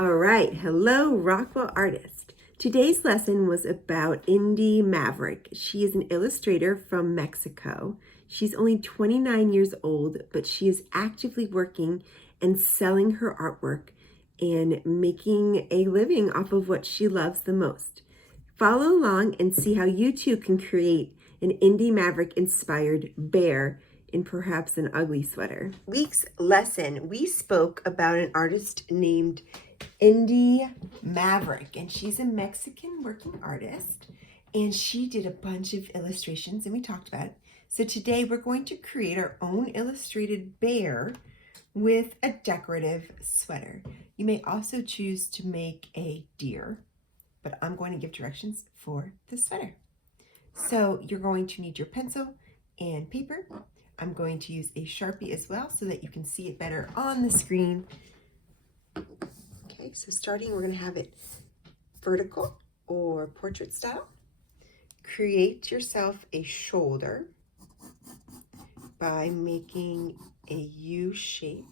All right, hello Rockwell artist. Today's lesson was about Indy Maverick. She is an illustrator from Mexico. She's only 29 years old, but she is actively working and selling her artwork and making a living off of what she loves the most. Follow along and see how you too can create an Indy Maverick inspired bear in perhaps an ugly sweater. Week's lesson, we spoke about an artist named Indy Maverick, and she's a Mexican working artist, and she did a bunch of illustrations, and we talked about it. So today we're going to create our own illustrated bear with a decorative sweater. You may also choose to make a deer, but I'm going to give directions for the sweater. So you're going to need your pencil and paper. I'm going to use a Sharpie as well so that you can see it better on the screen. Okay, so starting, we're going to have it vertical or portrait style. Create yourself a shoulder by making a U shape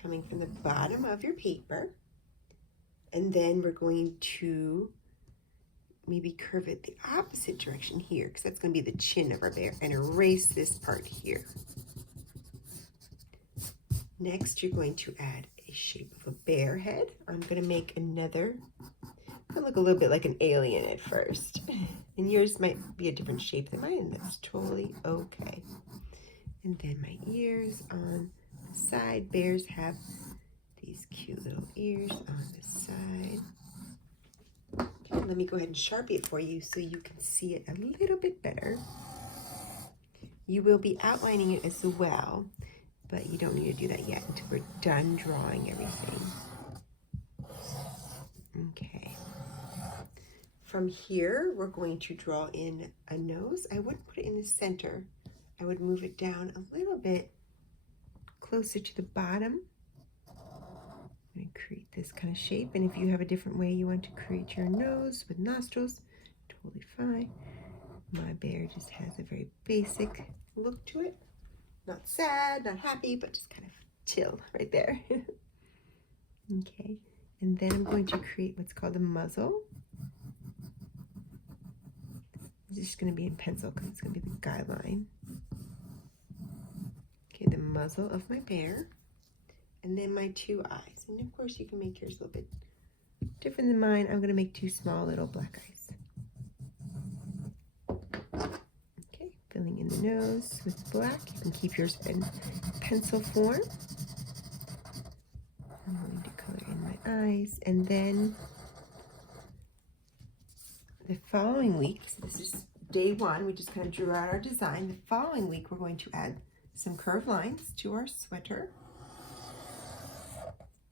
coming from the bottom of your paper. And then we're going to maybe curve it the opposite direction here, because that's going to be the chin of our bear, and erase this part here. Next, you're going to add a shape of a bear head. I'm going to make another, it'll look a little bit like an alien at first. And yours might be a different shape than mine, and that's totally okay. And then my ears on the side. Bears have these cute little ears on the side. Okay, let me go ahead and Sharpie it for you so you can see it a little bit better. You will be outlining it as well, but you don't need to do that yet until we're done drawing everything. Okay. From here, we're going to draw in a nose. I wouldn't put it in the center. I would move it down a little bit closer to the bottom. I'm going to create this kind of shape, and if you have a different way you want to create your nose with nostrils, totally fine. My bear just has a very basic look to it. Not sad, not happy, but just kind of chill right there. Okay, and then I'm going to create what's called a muzzle. It's just going to be in pencil because it's going to be the guideline. Okay, the muzzle of my bear. And then my two eyes. And of course you can make yours a little bit different than mine. I'm going to make two small little black eyes. Okay, filling in the nose with black. You can keep yours in pencil form. I'm going to color in my eyes. And then the following week, so this is day one, we just kind of drew out our design. The following week we're going to add some curved lines to our sweater,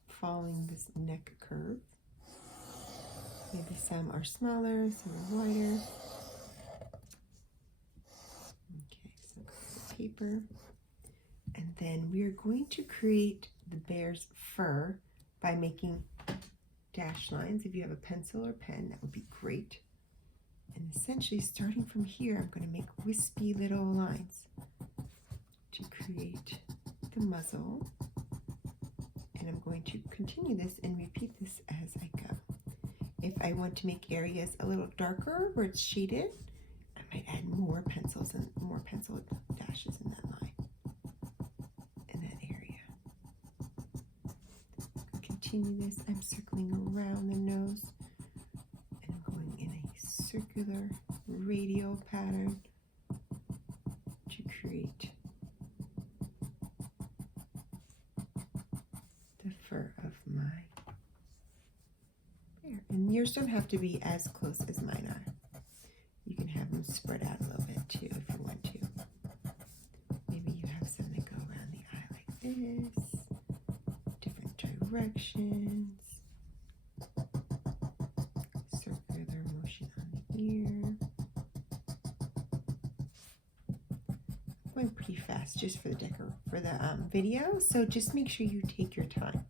following this neck curve. Maybe some are smaller, some are wider. Okay, so paper. And then we are going to create the bear's fur by making dash lines. If you have a pencil or pen, that would be great. And essentially, starting from here, I'm going to make wispy little lines to create the muzzle. And I'm going to continue this and repeat this as I go. If I want to make areas a little darker where it's shaded, I might add more pencils and more pencil dashes in that line, in that area. Continue this. I'm circling around the nose, and I'm going in a circular radial pattern to create the fur of my bear. And yours don't have to be as close as mine are. You can have them spread out a little bit too if you want to. Maybe you have some that go around the eye like this, different directions, circular motion on the ear. I'm going pretty fast just for the video, so just make sure you take your time.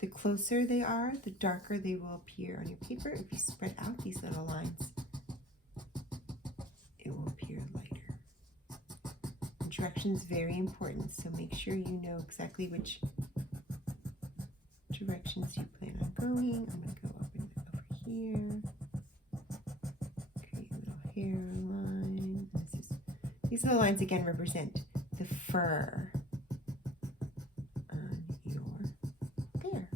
The closer they are, the darker they will appear on your paper. If you spread out these little lines, it will appear lighter. Direction is very important, so make sure you know exactly which sections do you plan on going? I'm going to go over here. Create a little hairline. These little lines again represent the fur on your bear.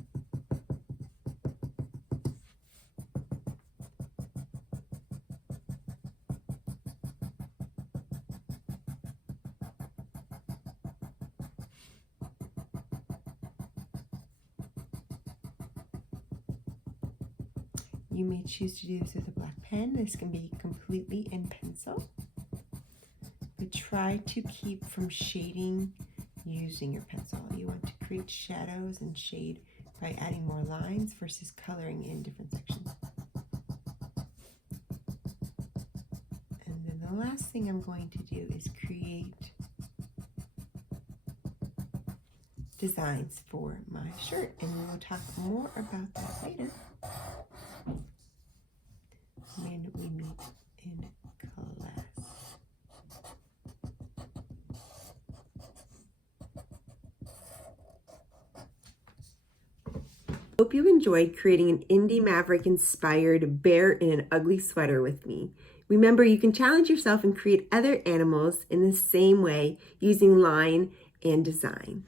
You may choose to do this with a black pen. This can be completely in pencil. But try to keep from shading using your pencil. You want to create shadows and shade by adding more lines versus coloring in different sections. And then the last thing I'm going to do is create designs for my shirt, and we will talk more about that later when we meet in class. Hope you enjoyed creating an Indie Maverick inspired bear in an ugly sweater with me. Remember, you can challenge yourself and create other animals in the same way using line and design.